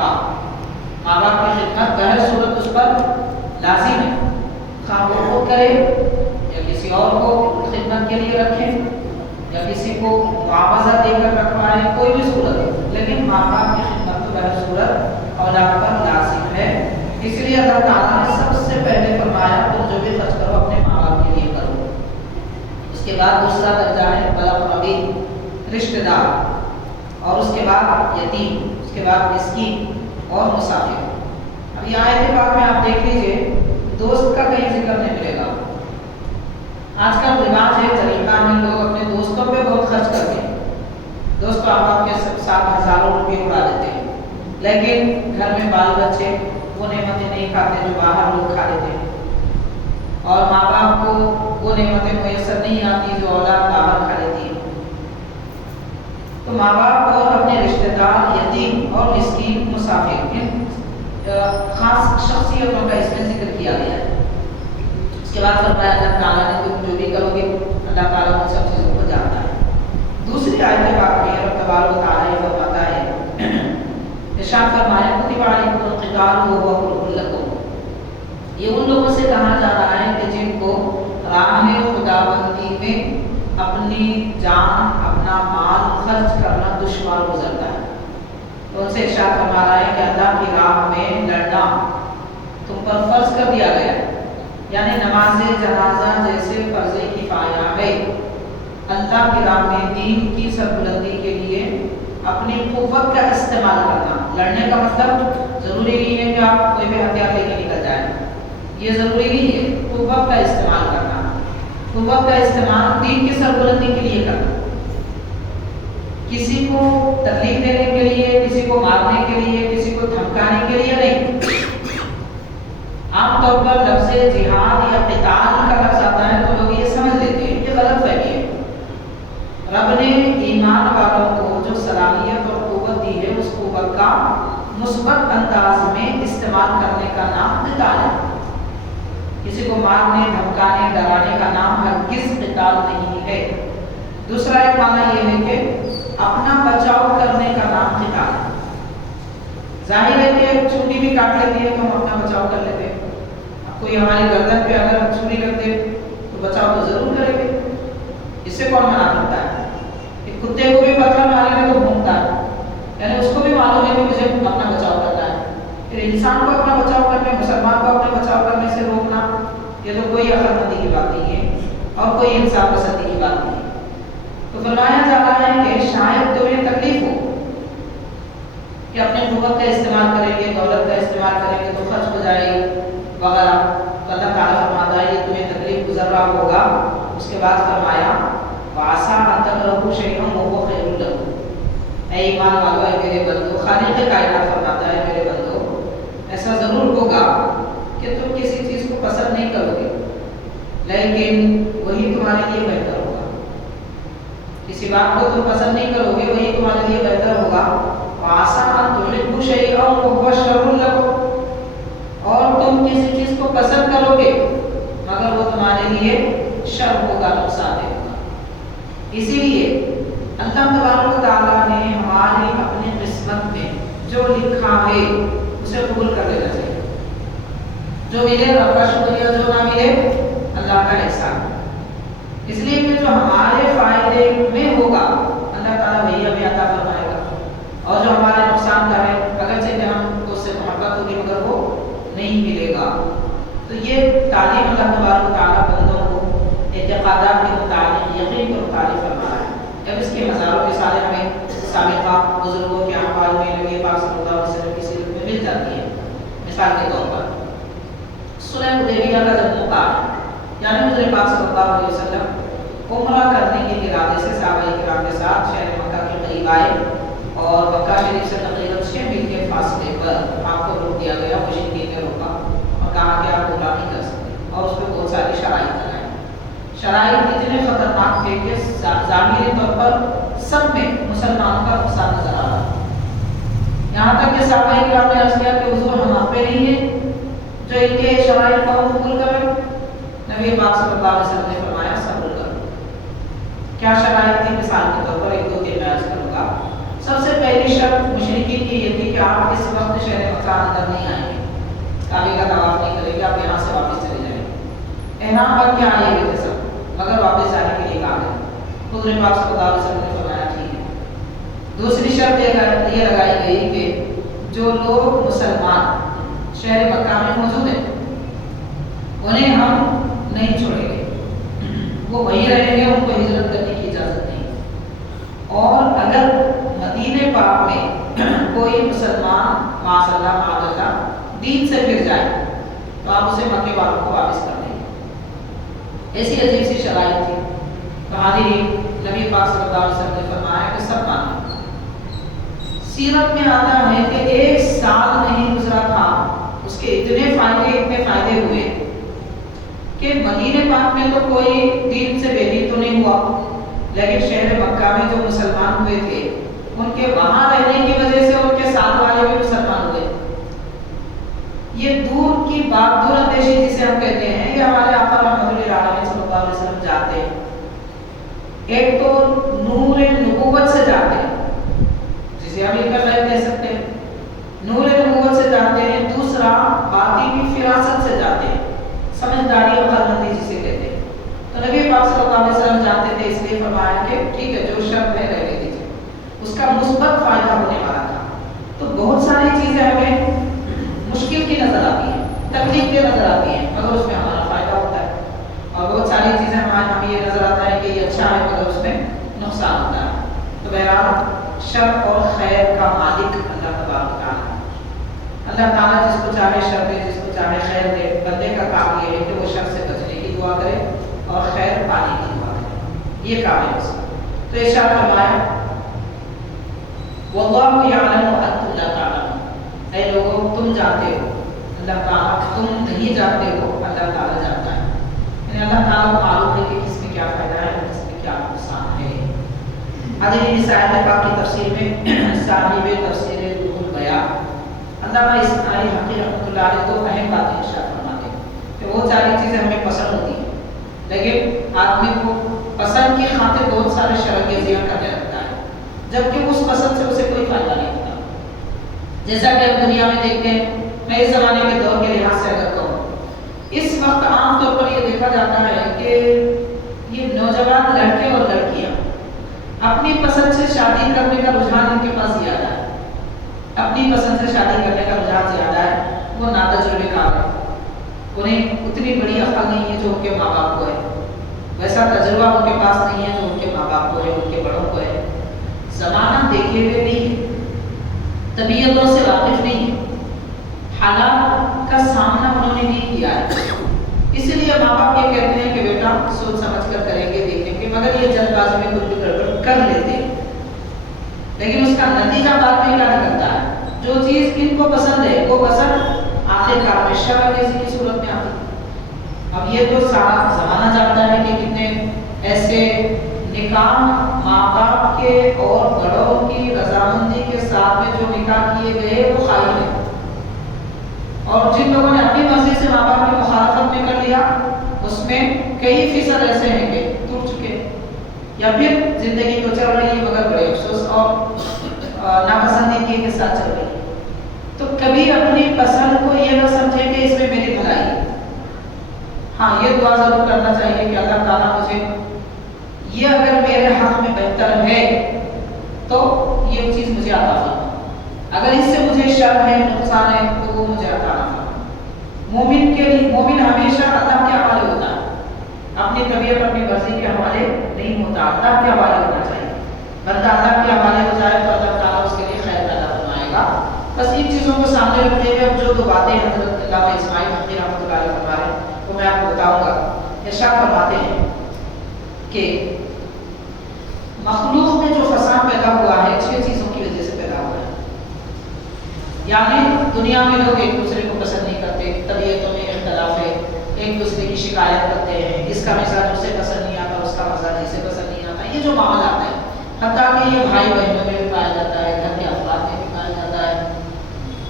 کا ماں باپ کی خدمت بہر صورت اس پر لازم ہے، خواہ وہ خود کرے یا کسی اور کو خدمت کے لیے رکھے یا کسی کو معاوضہ دے کر رکھوائے، کوئی بھی صورت ہو، لیکن ماں باپ کی خدمت تو بہر صورت اولاد پر لازم ہے۔ اس لیے اللہ تعالیٰ نے سب سے پہلے فرمایا تم جو بھی خرچ کرو اپنے ماں باپ کے لیے کرو۔ اس کے بعد دوسرا درجہ ہے بالاقربین، رشتہ دار، اور اس کے بعد یتیم، اس کے بعد مسکین اور مسافر۔ اب یہ آیت پاک میں آپ دیکھ لیجئے دوست کا کہیں ذکر نہیں ملے گا۔ آج کل رواج ہے، طریقہ ہے، لوگ اپنے دوستوں پہ بہت خرچ کرتے ہیں، دوست آپ کے ساتھ ہزاروں روپے اڑا دیتے ہیں، لیکن گھر میں بال بچے وہ نعمتیں نہیں کھاتے جو باہر لوگ کھا لیتے ہیں، اور ماں باپ کو وہ نعمتیں میسر نہیں آتی جو اولاد باہر کھا لیتی ہے۔ تو ماں باپ اور اپنے رشتہ دار، یتیم اور مسکین، مسافر، ان خاص شخصیتوں کا اس میں ذکر کیا گیا ہے۔ اس کے بعد فرمایا اللہ تعالیٰ نے تم جو بھی کرو گے اللہ تعالیٰ ان سب چیزوں کو جانتا ہے۔ دوسری آیت پاک میں رب تبارک و تعالیٰ یہ فرماتا ہے، ارشاد فرمایا کتب علیکم القتال وهو کرہ لکم، یہ ان لوگوں سے کہا جا رہا ہے کہ جن کو راہ خداوندی میں اپنی جان، اپنا مال خرچ کرنا دشوار گزرتا ہے، تو ان سے ارشاد فرما رہا ہے کہ اللہ کی راہ میں لڑنا تم پر فرض کر دیا گیا ہے، یعنی نماز جنازہ جیسے فرض کفایہ ہے۔ اللہ کی راہ میں دین کی سربلندی کے لیے اپنی قوت کا استعمال کرنا، لڑنے کا مطلب ضروری نہیں ہے کہ آپ کوئی بھی ہتھیار لے کے نکل جائیں، یہ ضروری نہیں ہے، قوت کا استعمال کرنا، قوت کا استعمال دین کی سربلندی کے لیے کرنا، کسی کو تکلیف دینے کے لیے، کسی کو مارنے کے لیے، کسی کو دھمکانے کے لیے نہیں۔ عام طور پر لفظ جہاد یا قتال کا لفظ آتا ہے تو لوگ یہ سمجھ لیتے ہیں کہ غلط فہمی ہے۔ رب نے ایمان والوں کو جو صلاحیت اور قوت دی ہے اس قوت کا مثبت انداز میں استعمال کرنے کا نام قتال ہے۔ کسی کو مارنے، دھمکانے، ڈرانے کا نام ہرگز قتال نہیں ہے۔ دوسرا ایک معنی یہ ہے کہ اپنا بچاؤ کرنے کا نام قتال ہے۔ ظاہر ہے کہ چھری بھی کاٹ لیتی ہے تو ہم اپنا بچاؤ کر لیتے ہیں، اب کوئی ہماری گردن پہ اگر چھری رکھ دے تو بچاؤ تو ضرور کریں گے، اس سے کون منع کرتا ہے؟ کہ کتے کو بھی پتھر مارے گا تو بھونکتا ہے، یعنی اس کو بھی معلوم ہے کہ مجھے اپنا بچاؤ کرنا ہے۔ پھر انسان کو اپنا بچاؤ کرنے، مسلمان کو اپنے بچاؤ کرنے سے روکنا، یہ تو کوئی عقل مندی کی بات نہیں ہے اور کوئی انصاف پسندی کی بات نہیں ہے۔ تو فرمایا جا رہا ہے کہ شاید تمہیں تکلیف ہو کہ اپنے قوت کا استعمال کریں گے، دولت کا استعمال کریں گے تو خرچ ہو جائے گی وغیرہ، تو اللہ تعالیٰ فرماتا ہے یہ تمہیں تکلیف گزر رہا ہوگا۔ اس کے بعد فرمایا وَعَسَىٰ أَن تَكْرَهُوا شَيْئًا وَهُوَ خَيْرٌ لَكُمْ، اے ایمان والو، اے میرے بندو، خالق کائنات فرماتا ہے میرے بندو ایسا ضرور ہوگا کہ تم کسی چیز کو پسند نہیں کرو گے لیکن وہی تمہارے لیے بہتر ہوگا، کسی بات کو تم پسند نہیں کرو گے وہی تمہارے لیے بہتر ہوگا۔ وَعَسَىٰ أَن تُحِبُّوا شَيْئًا وَهُوَ شَرٌّ لَكُمْ، اور تم کسی چیز کو پسند کرو گے مگر وہ تمہارے لیے شر ہوگا، نقصان دہ ہوگا۔ اسی لیے اللہ تبارک و تعالیٰ نے ہماری اپنی قسمت میں جو لکھا ہے اسے قبول کر لینا چاہیے، جو ملے رب کا شکریہ، جو نہ ملے اللہ کا احسان۔ اس لیے کہ جو ہمارے فائدے میں ہوگا اللہ تعالیٰ وہی ہمیں عطا فرمائے گا، اور جو ہمارے نقصان کا ہے اگرچہ کہ ہم کو اس سے محبت ہوگی مگر وہ نہیں ملے گا۔ تو یہ تعلیم اللہ تبارک و تعالیٰ بندوں کو اعتقادات کے متعلق، یقین کے متعلق فرما رہا ہے۔ جب اس کے ہزاروں مثالیں ہمیں سابقہ بزرگوں کے احوال میں نبی پاک صلی اللہ علیہ وسلم کی سیرت میں مل جاتی ہیں۔ مثال کے طور پر صلح حدیبیہ کا جب موقع آیا، یعنی حضور پاک صلی اللہ علیہ وسلم عمرہ کرنے کے ارادے سے صحابہ کرام کے ساتھ شہر مکہ کے قریب آئے، اور مکہ شریف سے تقریباً 6 میل کے فاصلے پر آپ کو روک دیا گیا، مشرکین نے روکا اور کہا کہ آپ عمرہ نہیں کر سکتے، اور اس پہ بہت ساری شرائط لگائیں۔ شرائط اتنے خطرناک تھے کہ ظاہری طور پر سب میں مسلمانوں کا نقصان نظر آ رہا، یہاں تک کہ صحابہ کرام نے عرض کیا کہ حضور ہم آپ پہ نہیں ہیں جو ان کے شرائط کو قبول کریں۔ نبی پاک صلی اللہ علیہ وسلم نے فرمایا صبر کرو۔ کیا شرائط تھی؟ مثال کے طور پر ایک دو تین میں عرض کروں گا۔ سب سے پہلی شرط مشرکین کی یہ تھی کہ آپ اس وقت اندر نہیں آئیں گے، کعبے کا طواف نہیں کریں گے، آپ یہاں سے واپس چلے جائیں گے۔ احرام بن کے آئے ہوئے تھے سب، مگر واپس جانے کے لیے کہا گیا۔ حضور پاک صلی اللہ علیہ وسلم نے فرمایا ٹھیک ہے۔ دوسری شرط یہ لگائی گئی کہ جو لوگ مسلمان شہر مکہ میں موجود ہیں انہیں ہم نہیں چھوڑیں گے، وہ وہیں رہیں گے، ان کو ہجرت کرنے کی اجازت نہیں۔ اور اگر مدینہ پاک میں کوئی مسلمان معاذ اللہ دین سے پھر جائے تو آپ اسے مکے والوں کو واپس کر دیں گے۔ ایسی عجیب سی شرائط تھی۔ حاضرین، نبی پاک صلی اللہ علیہ وسلم نے فرمایا کہ سب مانیں۔ سیرت میں آتا ہے کہ 1 سال نہیں گزرا تھا اس کے اتنے فائدے ہوئے کہ مدینہ پاک میں تو کوئی دین سے بے دین تو نہیں ہوا، لیکن شہر مکہ میں جو مسلمان ہوئے تھے ان کے وہاں رہنے کی وجہ سے ان کے ساتھ والے بھی مسلمان ہوئے۔ یہ دور کی بات، دور اندیشی جسے ہم کہتے ہیں، یہ ہمارے آقا رحمت اللہ صلی اللہ علیہ وسلم جاتے ہیں۔ ایک تو نور نبوت سے جاتے ہیں، جسے ہم یہ خیر کہہ سکتے ہیں، نور نبوت سے جاتے ہیں۔ دوسرا باطنی فراست سے جاتے ہیں، سمجھداری اور عقل مندی جسے کہتے ہیں۔ تو نبی پاک صلی اللہ علیہ وسلم جانتے تھے، اس لیے فرمایا کہ ٹھیک ہے جو شرط ہے رہنے دیجیے، اس کا مثبت فائدہ ہونے والا تھا۔ تو بہت ساری چیزیں ہمیں مشکل کی نظر آتی ہیں، تکلیف کی نظر آتی ہیں، مگر اس میں ہمارا فائدہ ہوتا ہے۔ اور بہت ساری چیزیں ہمیں یہ نظر آتا ہے کہ یہ اچھا ہے مگر اس میں نقصان ہوتا ہے۔ تو بہرحال شر اور خیر کا مالک اللہ تبارک و تعالیٰ ہے۔ اللہ تعالیٰ جس کو چاہے شر دے، جس کو چاہے خیر دے۔ بندے کا کام یہ ہے کہ وہ شر سے بچنے کی دعا کرے اور خیر پانے کی دعا کرے، یہ کام ہے اس کا۔ تو ارشاد فرمایا واللہ یعلم وانتم لا تعلمون، اے لوگوں تم جانتے ہو، اللہ تعالیٰ تم نہیں جانتے ہو، اللہ تعالیٰ جانتا ہے۔ یعنی اللہ تعالیٰ کو معلوم ہے کہ کس میں کیا فائدہ ہے اور کس میں کیا نقصان ہے۔ حضرت اس آیت پاک کی تفسیر میں صاحب تفسیر روح البیان علامہ اسماعیل حقی رحمۃ اللہ علیہ تو اہم باتیں ارشاد فرماتے ہیں کہ بہت ساری چیزیں ہمیں پسند ہوتی ہیں، لیکن آدمی کو پسند کی خاطر بہت سارے شرگیزیاں کرنے لگتا ہے، جبکہ اس پسند سے اسے کوئی فائدہ نہیں ہوتا۔ جیسا کہ ہم دنیا میں دیکھتے ہیں، میں اس زمانے کے دور کے لحاظ سے اگر کہوں، اس وقت عام طور پر یہ دیکھا جاتا ہے کہ یہ نوجوان لڑکے اور لڑکیاں اپنی پسند سے شادی کرنے کا رجحان ان کے پاس زیادہ ہے، اپنی پسند سے شادی کرنے کا رجحان زیادہ ہے۔ وہ ناتجربے کار ہے، انہیں اتنی بڑی عقل نہیں ہے جو ان کے ماں باپ کو ہے، ویسا تجربہ ان کے پاس نہیں ہے جو ان کے ماں باپ کو ہے، ان کے بڑوں کو ہے۔ زمانہ دیکھے ہوئے نہیں ہے، طبیعتوں سے واقف نہیں ہے، حالات کا سامنا انہوں نے نہیں کیا ہے، اس لیے ماں باپ یہ کہتے ہیں کہ بیٹا سوچ سمجھ کر کریں گے، دیکھیں گے، مگر یہ جلد بازی میں کچھ بھی گڑبڑ کر لیتے ہیں، لیکن اس کا نتیجہ بعد میں کیا نکلتا ہے؟ جو چیز ان کو پسند ہے وہ پسند آخر کار میں شر جیسی کی صورت میں آتی ہے۔ اب یہ تو سارا زمانہ جانتا ہے کہ کتنے ایسے نکاح ماں باپ کے اور بڑوں کی رضامندی کے ساتھ میں جو نکاح کیے گئے وہ خالی ہیں، اور جن لوگوں نے اپنی مرضی سے ماں باپ کی مخالفت میں کر لیا اس میں کئی فیصد ایسے ہیں کہ ٹوٹ چکے، یا پھر زندگی تو چل رہی ہے مگر بڑے افسوس اور ناپسندیدگی کے ساتھ چل رہی ہے۔ تو کبھی اپنی پسند کو یہ نہ سمجھے کہ اس میں میری بھلائی ہے۔ ہاں یہ دعا ضرور کرنا چاہیے کہ اللہ تعالیٰ مجھے یہ اگر میرے حق میں بہتر ہے تو یہ چیز مجھے عطا فرما، اگر اس سے مجھے شر ہے نقصان ہے تو وہ مجھے عطا نہ فرما۔ مومن کے لیے مومن ہمیشہ اللہ کے حوالے ہوتا ہے، اپنی طبیعت اپنی مرضی کے حوالے نہیں ہوتا، اللہ کے حوالے ہونا چاہیے۔ بندہ اللہ کے حوالے ہو جائے تو اللہ تعالیٰ اس کے لیے خیر پیدا فرمائے گا۔ بس ان چیزوں کو سامنے رکھتے ہوئے اب جو دو باتیں حضرت علامہ اسماعیل حقی رحمۃ اللہ علیہ فرما رہے ہیں وہ میں آپ کو بتاؤں گا۔ ارشاد فرماتے ہیں کہ مخلوق میں جو فساد پیدا ہوا ہے 6 چیزوں کی وجہ سے پیدا ہوا ہے، یعنی دنیا میں لوگ ایک دوسرے کو پسند نہیں کرتے، طبیعتوں میں اختلاف ہے، ایک دوسرے کی شکایت کرتے ہیں، اس کا مزاج اسے پسند نہیں آتا، اس کا مزاج اسے پسند نہیں آتا، یہ جو معاملات ہیں حتیٰ کہ یہ بھائی بہنوں میں بھی پایا جاتا ہے، گھر کے افراد میں بھی پایا جاتا ہے۔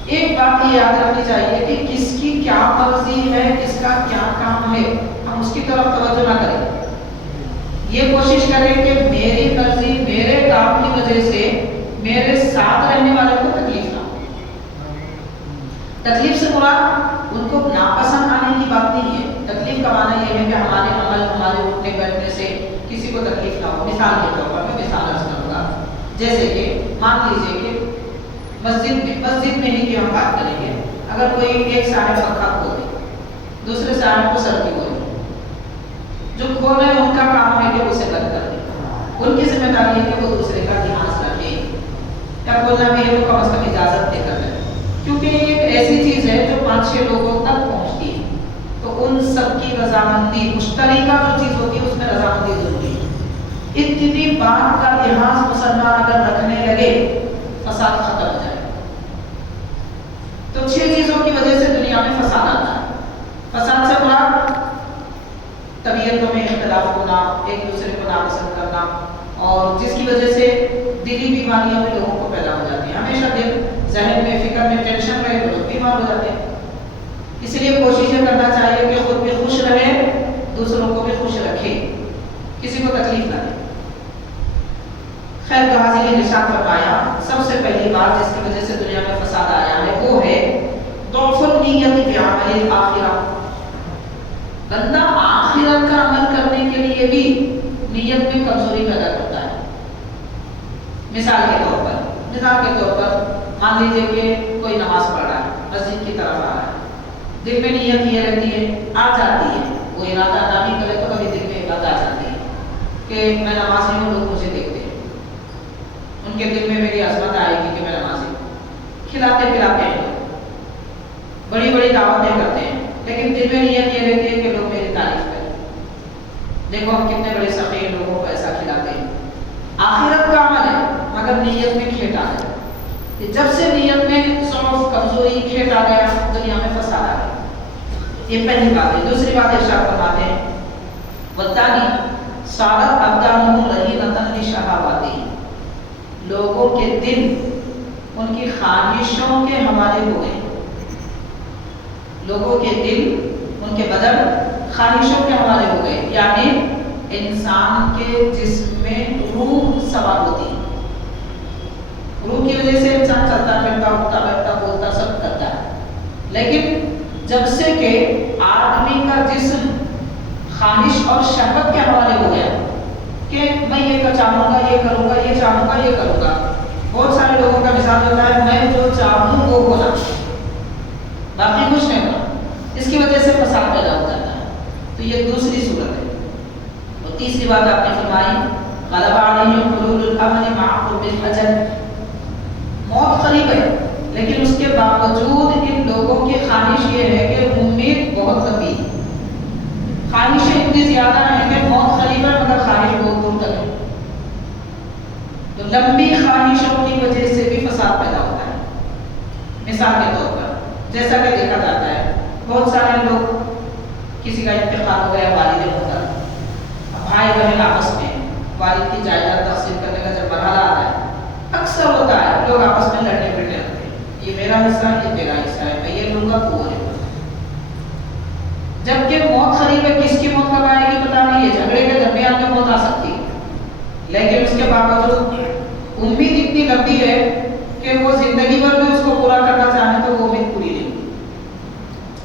ایک بات یہ یاد رکھنی چاہیے کہ کس کی کیا مرضی ہے، کس کا کیا کام ہے، ہم اس کی طرف توجہ نہ کریں، یہ کوشش کریں کہ میری مرضی میرے کام کی وجہ سے میرے ساتھ رہنے والے کو تکلیف نہ ہو۔ تکلیف سے مراد ان کو ناپسند آنے کی بات نہیں ہے. تکلیف کا معنی یہ ہے کہ ہمارے عمل، ہمارے اٹھنے بیٹھنے سے کسی کو تکلیف نہ ہو. مثال کے طور پر میں مثال عرض کروں گا، جیسے کہ مان لیجیے کہ مسجد میں ہی کی ہم بات کریں گے. اگر کوئی ایک صاحب پنکھا کھول دے، دوسرے صاحب کو سردی ہو رہی، جو کھول رہے ہیں ان کا کام ہے کہ اسے بند کر دیں. ان کی ذمہ داری ہے کہ وہ دوسرے کا دھیان رکھے، یا کھولنا بھی ہے تو کم از کم اجازت دے کر دیں، کیونکہ یہ ایک ایسی چیز ہے جو 5-6 لوگوں تک پہنچتی ہے. تو ان سب کی رضامندی، مشترکہ جو چیز ہوتی ہے اس میں رضامندی ضروری ہے. اتنی بات کا لحاظ مسلمان اگر رکھنے لگے، فساد ختم ہو جائے. تو 6 چیزوں کی وجہ سے دنیا میں فساد آتا ہے. فساد سے مراد طبیعتوں میں اختلاف ہونا، ایک دوسرے کو ناپسند کرنا، اور جس کی وجہ سے دلی بیماریاں بھی لوگوں کو پیدا ہو جاتی ہیں. ہمیشہ دل ذہن میں، فکر میں ٹینشن رہے تو لوگ بیمار ہو جاتے ہیں. اس لیے کوشش یہ کرنا چاہیے کہ خود بھی خوش رہے، دوسروں کو بھی خوش رکھے، کسی کو تکلیف نہ دے. خیر تو حاضرین نے ارشاد فرمایا، سب سے پہلی بات جس کی وجہ سے دنیا میں فساد آیا ہے وہ ہے ضعف النیت بعمل الآخرہ. بندہ آخرت کا عمل کرنے کے لیے بھی نیت میں کمزوری پیدا کرتا ہے. مثال کے طور پر مان لیجیے کہ کوئی نماز پڑھ رہا ہے، مسجد کی طرف آ رہا ہے، دل میں نیت یہ رہتی ہے، آ جاتی ہے، وہ ارادہ نہ بھی کرے تو کبھی دل میں ارادہ آ جاتی ہے کہ میں نمازی ہوں، لوگ مجھے دیکھتے ہیں، ان کے دل میں میری عظمت آئے گی کہ میں نمازی ہوں. کھلاتے پلاتے ہیں، بڑی بڑی دعوتیں کرتے ہیں، لیکن دل میں نیت یہ رہتی ہے کہ لوگ میری تعریف کریں. دیکھو ہم کتنے بڑے سفید لوگوں کو ایسا کھلاتے ہیں. آخرت کا عمل ہے مگر نیت میں کھیٹ آ گیا. جب سے نیت میں ضعف، کمزوری، کھیٹ آ گیا، دنیا میں فساد آ گیا. یہ پہلی بات ہے. دوسری بات ارشاد فرماتے ہیں وَالثَّانِي صَارَتْ أَبْدَانُهُمْ رَهِينَةً لِشَهَوَاتِهِمْ. لوگوں کے دل ان کی خواہشوں کے حوالے ہو گئے. لوگوں کے دل، ان کے بدن خواہشوں کے حوالے ہو گئے. یعنی انسان کے جسم میں روح سوار ہوتی ہے. روح کی وجہ سے انسان چلتا پھرتا، اٹھتا بیٹھتا، بولتا سب کرتا ہے. لیکن جب سے کہ آدمی کا جسم خواہش اور شہوت کے حوالے ہو گیا کہ میں یہ چاہوں گا، یہ کروں گا، یہ چاہوں گا، یہ کروں گا. بہت سارے لوگوں کا مثال ہوتا ہے میں جو چاہوں وہ ہونا، باقی کچھ نہیں ہونا. اس کی وجہ سے فساد پیدا ہو جاتا ہے. تو یہ دوسری صورت ہے. اور تیسری بات آپ نے فرمائی غلبہ علیہم حلول الامن مع قرب الاجل. موت قریب ہے لیکن اس کے باوجود ان لوگوں کی خواہش یہ ہے کہ امید بہت لمبی ہے. خواہشیں اتنی زیادہ ہیں کہ موت قریب ہے مگر خواہش بہت دور تک ہے. تو لمبی خواہشوں کی وجہ سے بھی فساد پیدا ہوتا ہے. مثال کے طور پر جیسا کہ دیکھا جاتا ہے بہت سارے لوگ، کسی کا انتقال ہو گیا والد محترم، بھائی بہن آپس میں والد کی جائیداد تقسیم کرنے کا جب مرحلہ آتا ہے اکثر ہوتا ہے لوگ آپس میں لڑنے پھرنے لگتے ہیں. یہ میرا حصہ ہے، یہ تیرا حصہ ہے، میں یہ لوں گا تو وہ لے گا. جبکہ موت قریب ہے، کس کی موت کب آئے گی پتہ نہیں ہے. جھگڑے کے درمیان میں موت آ سکتی ہے، لیکن اس کے باوجود امید اتنی لمبی ہے کہ وہ زندگی بھر میں اس کو پورا کرنا چاہیں تو وہ امید پوری نہیں.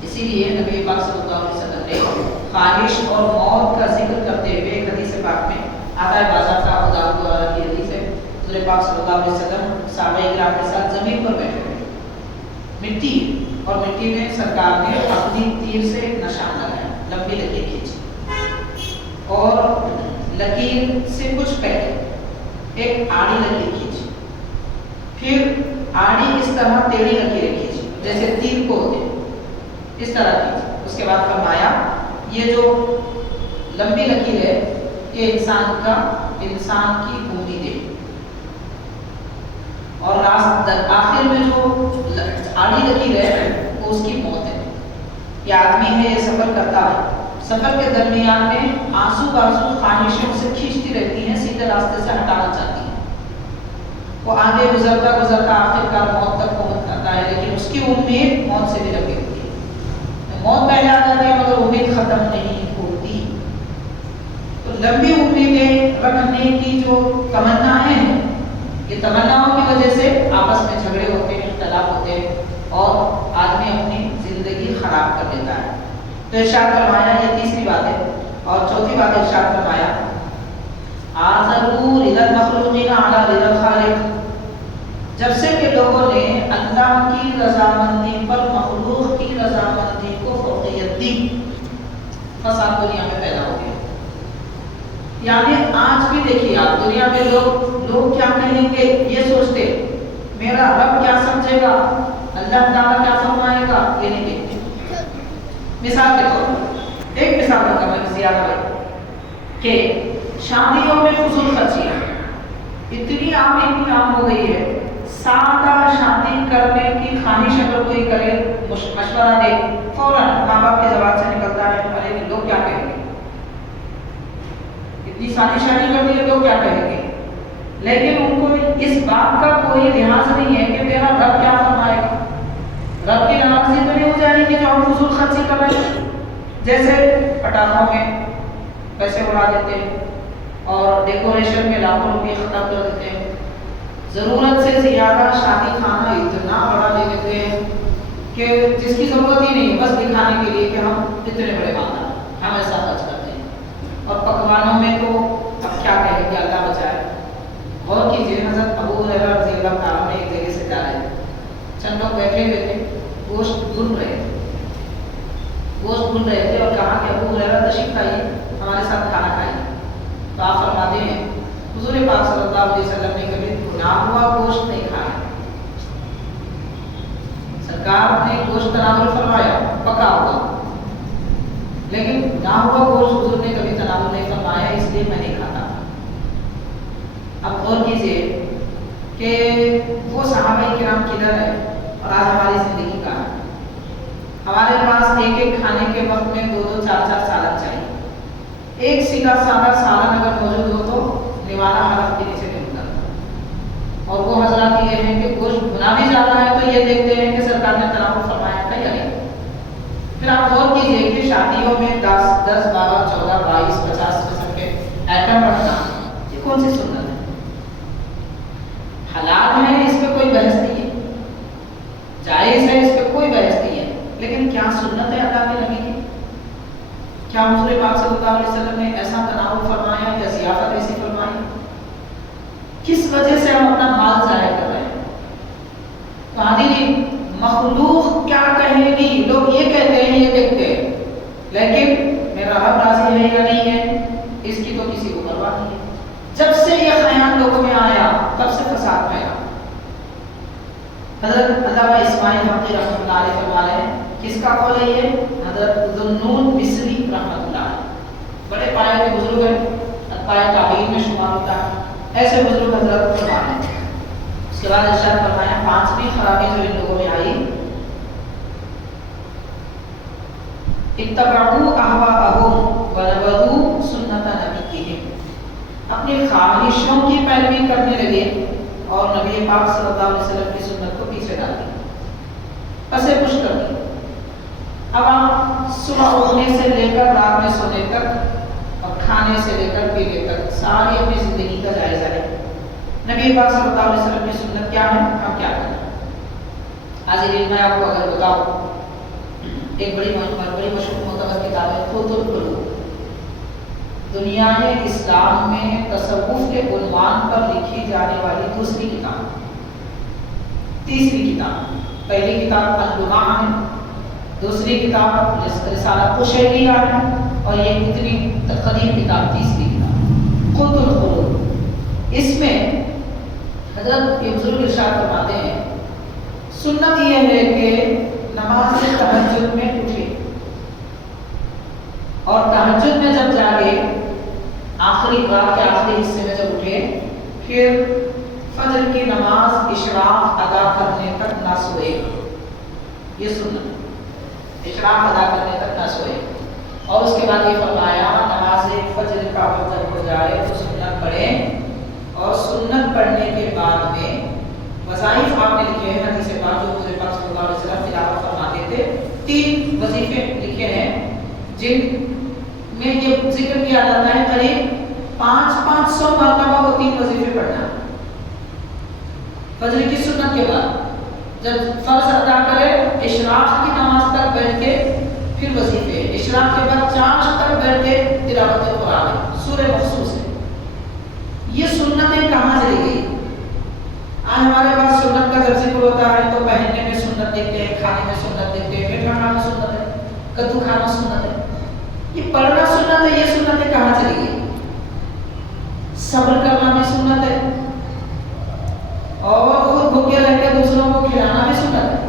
اسی لیے نبی پاک صلی اللہ علیہ وسلم نے خواہش اور موت کا ذکر کرتے ہوئے ایک حدیث پاک میں آتا ہے، باضابطہ ابو داؤد والا کی حدیث ہے، حضور پاک صلی اللہ علیہ وسلم صحابہ کرام کے ساتھ زمین پر بیٹھے ہوئے، مٹی، اور مٹی میں سرکار نے اپنی تیر سے ایک نشان لگایا، لمبی لکیر کھینچی، اور لکیر سے کچھ پہلے ایک آڑی لکیر کھینچی، پھر آڑی اس طرح ٹیڑھی لکیریں کھینچی جیسے تیر کو ہوتے اس طرح کی. اس کے بعد فرمایا یہ جو لمبی لکیر ہے یہ انسان کی امید ہے، اور آخر میں جو آڑھی لکیر ہے وہ اس کی موت ہے. یہ آدمی ہے، یہ سفر کرتا ہے، سفر کے درمیان میں آنسو بازو خواہشیں اسے کھینچتی رہتی ہیں، سیدھے راستے سے ہٹانا چاہتی ہیں. وہ آگے گزرتا گزرتا آخرکار موت تک پہنچ جاتا ہے، لیکن اس کی امید موت سے بھی لگی ہوتی ہے. موت پہلے آ جاتی ہے مگر امید ختم نہیں ہوتی. تو لمبی امیدیں رکھنے کی جو تمنائیں ہیں، یہ تمناؤں کی وجہ سے آپس میں جھگڑے ہوتے ہیں، اختلاف ہوتے ہیں، اور آدمی اپنی زندگی خراب کر لیتا ہے۔ تو ارشاد فرمایا، یہ تیسری بات ہے۔ اور چوتھی بات ارشاد فرمایا، آذروا رضا المخلوقین علی رضا الخالق، جب سے کہ لوگوں نے اللہ کی رضامندی پر مخلوق کی رضامندی کو فوقیت دی، فساد دنیا میں پیدا ہو گیا۔ یعنی آج بھی دیکھیے آپ دنیا میں لوگ کیا کہیں گے یہ سوچتے، میرا رب کیا سمجھے گا، اللہ تعالیٰ کیا فرمائے گا، یہ نہیں دیکھتے۔ مثال کے طور پر ایک مثال ہوگا میں زیادہ کہ شادیوں میں فضول خرچیاں اتنی عام ہو گئی ہے۔ سادہ شادی کرنے کی خواہش اگر کوئی کرے، مشورہ دے، فوراً ماں باپ کی زبان سے نکلتا ہے، ارے لوگ کیا کہیں گے، اتنی سادی شادی کر دی ہے لوگ کیا کہیں گے۔ لیکن ان کو اس بات کا کوئی لحاظ نہیں ہے کہ میرا رب کیا فرمائے گا، رب کی ناراضگی تو نہیں ہو جائے گی کہ جو ہم فضول خرچی کر رہے ہیں۔ جیسے پٹاخوں میں پیسے اڑا دیتے ہیں اور ڈیکوریشن میں لاکھوں روپے خرچ کر دیتے ہیں، ضرورت سے زیادہ شادی خانہ اتنا بڑا لے لیتے ہیں کہ جس کی ضرورت ہی نہیں، بس دکھانے کے لیے کہ ہم اتنے بڑے مالدار ہیں، ہم ایسا خرچ کرتے ہیں۔ اور پکوانوں میں تو اب کیا کہیں گے، اللہ بچائے۔ غور کیجیے، حضرت ابو ہریرہ رضی اللہ تعالیٰ عنہ ایک جگہ سے جا رہے تھے، چند لوگ بیٹھے ہوئے تھے، گوشت بھون رہے تھے اور کہا کہ ابو ہریرہ تشریف لائیے، ہمارے ساتھ کھانا کھائیے۔ تو آپ فرماتے ہیں حضور پاک صلی اللہ علیہ وسلم نے کبھی بھنا ہوا گوشت نہیں کھایا، سرکار نے گوشت تناول فرمایا پکا ہوا، لیکن بھنا ہوا گوشت حضور نے کبھی تناول نہیں فرمایا، اس لیے میں نہیں کھاتا۔ اب غور کیجیے کہ وہ صحابہ کرام کدھر ہے اور آج ہماری زندگی کا ہے۔ ہمارے پاس ایک ایک کھانے کے وقت میں 2-2 4-4 سالن چاہیے۔ ایک سیدھا سادہ سالن اگر موجود ہو تو نوالا حلق کے نیچے نہیں اترتا۔ اور وہ حضرات یہ ہیں کہ گوشت بھنا بھی جاتا ہے تو یہ دیکھتے ہیں کہ سرکار نے تناول فرمایا تھا یا نہیں۔ پھر آپ غور کیجیے کہ شادیوں میں 10 12 14 22 50 قسم کے آئٹم بننا، یہ کون سی سنت ہے؟ حلال ہے، اس پہ کوئی بحث نہیں ہے، جائز ہے، اس پہ کوئی بحث نہیں ہے، لیکن کیا سنت ہے اللہ کے نبی کی؟ کیا حضور پاک صلی اللہ علیہ وسلم نے ایسا تناول فرمایا یا ضیافت ایسی فرمائی؟ کس وجہ سے ہم اپنا مال ضائع کر رہے ہیں؟ تو حاضرین، مخلوق کیا کہے گی، لوگ یہ کہتے ہیں یہ دیکھتے ہیں، لیکن میرا رب راضی ہے یا نہیں ہے اس کی تو کسی کو پرواہ نہیں ہے۔ جب سے یہ خیال لوگوں میں آیا تب سے فساد پھیلا۔ حضرت علامہ اسماعیل حقی رحمۃ اللہ علیہ فرما رہے ہیں، کس کا قول ہے یہ؟ حضرت ذوالنون مصری رحمۃ اللہ علیہ، بڑے پائے کے بزرگ ہیں، اتباع تابعین میں شمار ہوتا ہے، ایسے بزرگ حضرت فرما رہے ہیں۔ اس کے بعد ارشاد فرمایا، 5ویں خرابی جو ان لوگوں میں آئی، اتبعوا اهواءهم ونبذوا سنت نبیهم، اپنی خواہشوں کی پیروی کرنے لگے اور نبی پاک صلی اللہ علیہ وسلم کی سنت کو پیچھے ڈال دی، پسے پش کر دی۔ اب آپ صبح اٹھنے سے لے کر رات میں سونے تک اور کھانے سے لے کر پینے تک ساری اپنی زندگی کا جائزہ ہے، نبی پاک صلی اللہ علیہ وسلم کی سنت کیا ہے، ہم کیا کریں۔ حاضرین، میں آپ کو اگر بتاؤں، ایک بڑی مشہور معتبر کتاب ہے خط القلوب، دنیا اسلام میں تصوف کے عنوان پر لکھی جانے والی دوسری کتاب، تیسری کتاب، پہلی کتاب اللمع ہے، دوسری کتاب رسالہ قشیریہ ہے، اور یہ اتنی قدیم کتاب تیسری کتاب خط القلوب۔ اس میں حضرت یہ بزرگ ارشاد فرماتے ہیں، سنت یہ ہے کہ نماز تہجد میں اٹھے اور تہجد میں جب جاگے، آخری رات کے آخری حصے میں جب اٹھے، پھر فجر کی نماز اشراق ادا کرنے تک نہ سوئے، یہ سنت، اشراق ادا کرنے تک نہ سوئے۔ اور اس کے بعد یہ فرمایا، نماز فجر کا وقت جب ہو جائے تو سنت پڑھیں، اور سنت پڑھنے کے بعد میں وظائف آپ نے لکھے ہیں، حدیث پاک جو حضور پاک صلی اللہ علیہ وسلم تلاوت فرماتے تھے، 3 وظیفے لکھے ہیں جن میں یہ ذکر کیا جاتا ہے قریب 500 مرتبہ وہ 3 وظیفے پڑھنا۔ فجر کی سنت کے بعد جب فرض ادا کرے اشراق کی نماز تک بیٹھ کے پھر وظیفے، اشراق کے بعد چاشت تک بیٹھ کے تلاوت قرآن ہے، سورہ مخصوص ہے۔ یہ سنتیں کہاں چلی گئی؟ آج ہمارے پاس سنت کا جب ذکر ہوتا ہے تو پہننے میں سنت دیکھتے ہیں، کھانے میں سنت دیکھتے ہیں، میٹھا کھانا سنت ہے، کدو کھانا سنت ہے، یہ پڑھنا سنت ہے، یہ سنتیں کہاں چلی گئی؟ صبر کرنا بھی سنت ہے، اور خود بھوکے رہ کے دوسروں کو کھلانا بھی سنت ہے،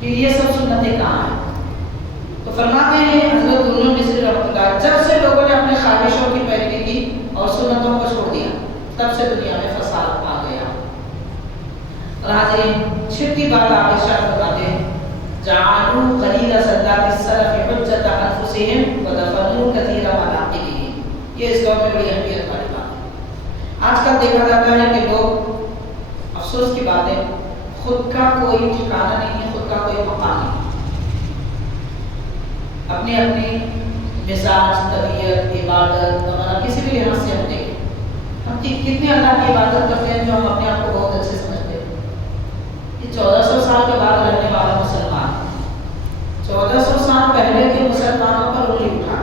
کہ یہ سب سنتیں کہاں ہیں؟ تو فرماتے ہیں حضرت ذو النورسری رحمۃ اللہ، جب سے لوگوں نے اپنے خواہشوں کی پیروی کی اور سنتوں کو چھوڑ دیا، تب سے دنیا میں فساد آ گیا۔ اور حاضرین، چھٹی بات آپ ارشاد فرماتے ہیں جعلوا قلیل صداق السلف حجۃ انفسهم ودفنوا کثیر مناقبهم، یہ اس دور میں بڑی اہمیت والی بات ہے۔ آج کل دیکھا جاتا ہے کہ لوگ، افسوس کی بات ہے، خود کا کوئی ٹھکانہ نہیں ہے، خود کا کوئی مقام نہیں، اپنی اپنی مزاج، طبیعت، عبادت وغیرہ کسی بھی لحاظ سے ہم دیکھیں، ہم کتنے اللہ کی عبادت کرتے ہیں جو ہم اپنے آپ کو بہت اچھے سمجھتے ہیں۔ یہ 1400 سال کے بعد رہنے والا مسلمان 1400 سال پہلے کے مسلمانوں پر انگلی اٹھا۔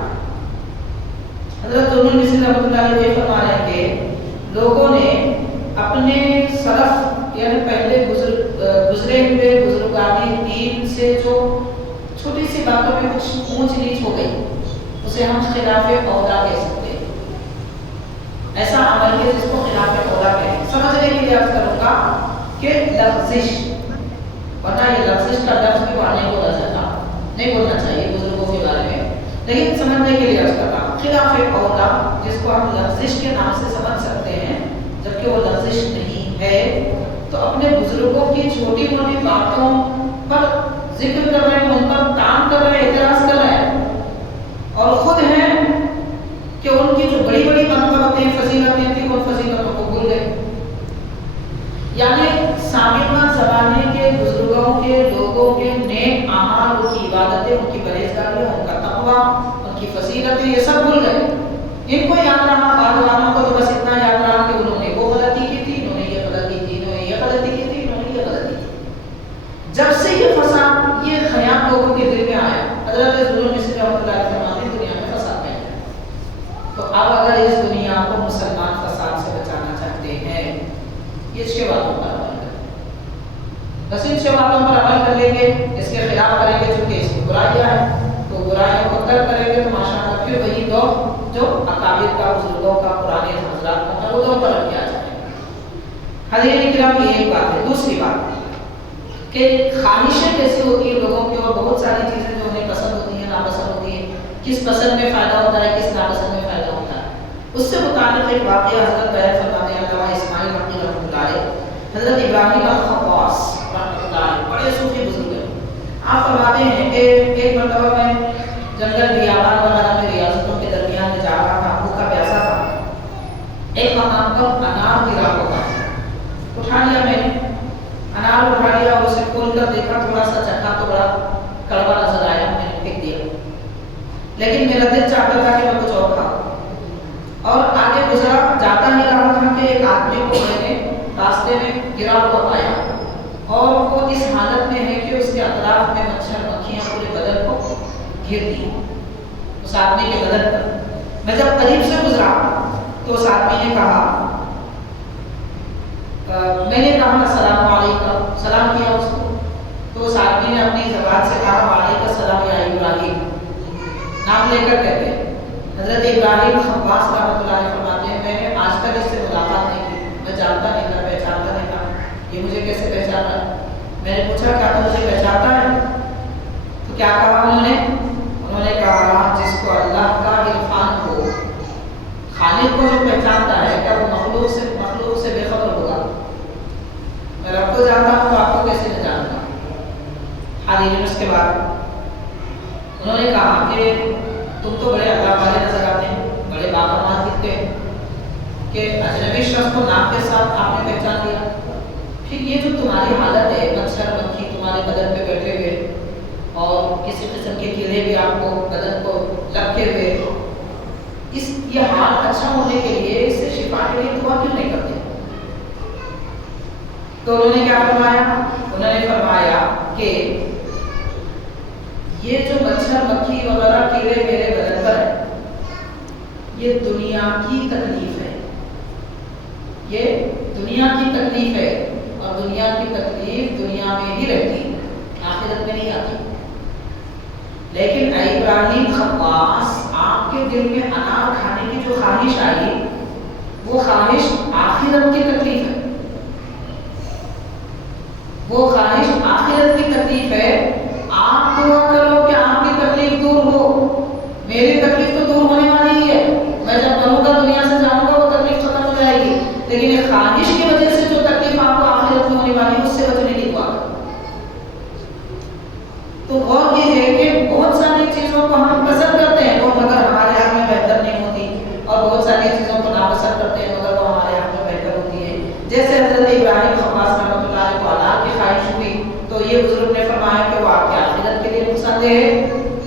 حضرت ذو النورسری رحمۃ اللہ علیہ یہ فرما رہے ہیں کہ لوگوں نے اپنے سلف یعنی پہلے گزرے ہوئے بزرگان دین سے جو چھوٹی سی باتوں میں کچھ اونچ نیچ ہو گئی، اسے ہم خلاف اولا کہہ سکتے ہیں، ایسا عمل ہے جس کو خلاف اولا کہیں۔ سمجھنے کے لیے عرض کروں گا کہ لغزش، ورنہ یہ لغزش کا لفظ بھی وہاں نہیں بولا جاتا، نہیں بولنا چاہیے بزرگوں کے بارے میں، لیکن سمجھنے کے لیے عرض کر رہا ہوں خلاف اولا، جس کو ہم لغزش کے نام سے سمجھ سکتے ہیں جبکہ وہ لغزش نہیں ہے، تو اپنے بزرگوں کی چھوٹی موٹی باتوں پر ذکر کر رہے ہیں، ان پر تان کر رہے ہیں، اعتراض کر رہے ہیں، اور خود ہیں کہ ان کی جو بڑی بڑی مرتبتیں فضیلتیں تھیں ان فضیلتوں کو بھول گئے۔ یعنی سابقہ زمانے کے بزرگوں کے لوگوں کے نیک اعمال، ان کی عبادتیں، ان کی پرہیزگاریاں، ان کا تقویٰ، ان کی فضیلتیں، یہ سب بھول گئے۔ ان کو یاد رہا، بعد والوں کو تو بس اتنا یاد رہا کہ انہوں نے وہ غلطی کی تھی، انہوں نے یہ غلطی کی، انہوں نے یہ غلطی کی تھی، انہوں نے یہ غلطی کی۔ جب سے یہ فساد، یہ خیال لوگوں کے دل میں آیا، حضرت ذو النورسری رحمۃ اللہ علیہ فرماتے ہیں دنیا میں فساد پھیل گیا۔ تو اب اگر اس دنیا کو مسلمان فساد سے بچانا چاہتے ہیں، یہ 6 باتوں پر عمل کریں، بس ان 6 باتوں پر عمل کر لیں گے، اس کے خلاف کریں گے، چونکہ اس کی برائیاں ہیں، تو برائیوں کو ترک کریں گے تو ماشاءاللہ پھر وہی دور جو اکابر کا، بزرگوں کا، پرانے حضرات کا تھا، وہ دور پر کیا جائے گا۔ حضرت کرام، یہ ایک بات ہے۔ دوسری بات کہ خواہشیں کیسی ہوتی ہیں لوگوں کی، اور بہت ساری چیزیں جو انہیں پسند ہوتی ہیں، ناپسند ہوتی ہیں، کس پسند میں فائدہ ہوتا ہے، کس ناپسند میں فائدہ ہوتا ہے، اس سے متعلق ایک واقعہ حضرت بیان فرماتے ہیں علامہ اسماعیل حقی رحمۃ اللہ علیہ، حضرت ابراہیم الخواص رحمۃ اللہ علیہ، بڑے صوفی بزرگ ہیں۔ آپ فرماتے ہیں کہ ایک مرتبہ میں جنگل بیابان وغیرہ میں ریاستوں کے درمیان میں جا رہا تھا، بھوکا پیاسا تھا، ایک مقام پر انار گرا ہوا، اٹھا لیا میں نے، انار اٹھا لیا اور اسے کھول کر دیکھا، تھوڑا سا چکھا تو بڑا کڑوا نظر آیا، میں نے پھینک دیا، لیکن میرا دل چاہتا تھا کہ میں کچھ اور کھاؤں، اور آگے گزرا، جاتا ہی رہا تھا کہ ایک آدمی کو میں نے راستے میں گرا ہوا پایا، اور وہ اس حالت میں ہے کہ اس کے اطراف میں مچھر مکھیاں پورے بدن کو گھیر دی، اس آدمی کے بدن پر۔ میں جب قریب سے گزرا تو اس آدمی نے کہا، میں نے کہا السلام علیکم، سلام کیا اس کو، تو اس آدمی نے اپنی زبان سے کہا وعلیکم السلام یا ابراہیم، نام لے کر کہتے ہیں۔ حضرت ابراہیم خواص رحمۃ اللہ علیہ فرماتے ہیں میں نے آج تک اس سے ملاقات نہیں کی، میں جانتا نہیں تھا، پہچانتا نہیں تھا، یہ مجھے کیسے پہچانا؟ میں نے پوچھا کیا تو مجھے پہچانتا ہے؟ تو کیا کہا انہوں نے کہا جس کو اللہ کا عرفان ہو، خالق کو جو پہچانتا ہے، کیا وہ مخلوق سے بے خبر ہوگا؟ میں رب کو جانتا ہوں تو آپ کو کیسے نہیں جانتا؟ حاضرین، اس کے بعد انہوں نے کہا کہ تم تو بڑے اللہ والے نظر آتے ہیں، بڑے باکمال دکھتے ہیں، کہ اجنبی شخص کو نام کے ساتھ آپ نے پہچان لیا، پھر یہ جو تمہاری حالت ہے، مچھر مکھی تمہارے بدن پہ بیٹھے ہوئے اور کسی قسم کے کیڑے بھی آپ کو بدن کو لپٹے ہوئے، یہ حال اچھا ہونے کے لیے، اس سے شفا کے لیے دعا کیوں نہیں کرتے؟ تو انہوں نے کیا فرمایا؟ انہوں نے فرمایا کہ کہ یہ جو مچھر مکھی وغیرہ کیڑے میرے بدن پر ہے یہ دنیا کی تکلیف ہے، یہ دنیا کی تکلیف ہے، اور دنیا کی تکلیف دنیا میں ہی رہتی ہے، آخرت میں نہیں آتی۔ لیکن اے ابراہیم خواص، آپ کے دل میں انار کھانے کی جو خواہش آئی وہ خواہش آخرت کی تکلیف ہے، وہ خواہش آخرت کی تکلیف ہے۔ آپ دعا کرو کہ آپ کی تکلیف دور ہو، میری تکلیف تو دور ہونے والی ہی ہے، میں جب مروں گا دنیا سے جاؤں گا وہ تکلیف ختم ہو جائے گی، لیکن ایک خواہش کی وجہ سے جو تکلیف آپ کو آخرت میں ہونے والی ہے اس سے بچنے کی دعا کرو۔ تو غور کیجیے کہ بہت ساری چیزوں کو ہم پسند کرتے ہیں وہ مگر ہمارے حق میں بہتر نہیں ہوتی، اور بہت ساری چیزوں کو ناپسند کرتے ہیں مگر وہ ہمارے حق میں بہتر ہوتی ہے۔ جیسے حضرت ابراہیم خواص رحمۃ اللہ علیہ کو اولاد کی خواہش ہوئی تو یہ بزرگ نے فرمایا کہ وہ آپ کی آخرت کے لیے نقصان دہ ہے،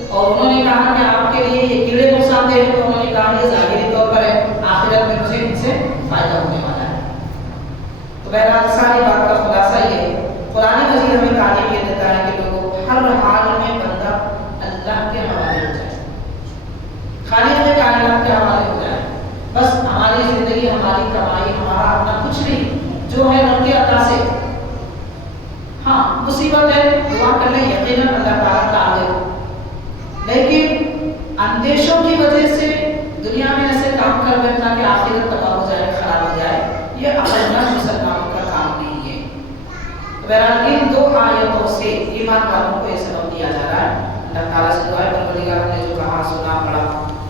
اور انہوں نے کہا کہ آپ کے لیے یہ کیڑے نقصان دہ ہے، تو انہوں نے کہا یہ ظاہری طور پر ہے، آخرت میں مجھے ان سے فائدہ ہونے والا ہے۔ تو بہرحال ساری بات کا خلاصہ یہ ہے، قرآن مجید ہمیں تعلیم یہ دیتا ہے کہ لوگوں ہر حال میں بندہ اللہ کے حوالے ہو جائے، خالق کائنات کے حوالے ہو جائے، بس ہماری زندگی، ہماری کمائی، ہمارا اپنا کچھ نہیں، جو ہے رب کی عطا سے۔ ہاں مصیبت ہے، دعا کر لیں، یقیناً اللہ تعالیٰ کا عادل، لیکن اندیشوں کی وجہ سے دنیا میں ایسے کام کر بیٹھنا کہ آخرت تباہ ہو جائے، خراب ہو جائے، یہ عقلمند مسلمانوں کا کام نہیں ہے۔ بہرحال ان دو آیتوں سے ایمان والوں کو یہ سبق دیا جا رہا ہے۔ اللہ تعالیٰ سے دعا ہے پروردگار نے جو کہا سنا پڑھا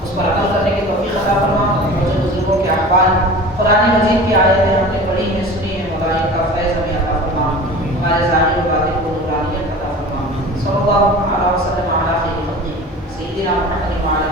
اس پر عمل کرنے کی توفیق عطا فرما، مجھے بزرگوں کے احوال قرآن مجید کی آیتیں ہم نے پڑھی ہیں، سنی ہیں، مدائن کا فیض ہمیں عطا فرما، ہمارے ظاہر و باطن کو نورانیت عطا فرما۔ صلی اللہ علیہ وسلم علی خیر خلقہ سیدنا محمد وعلی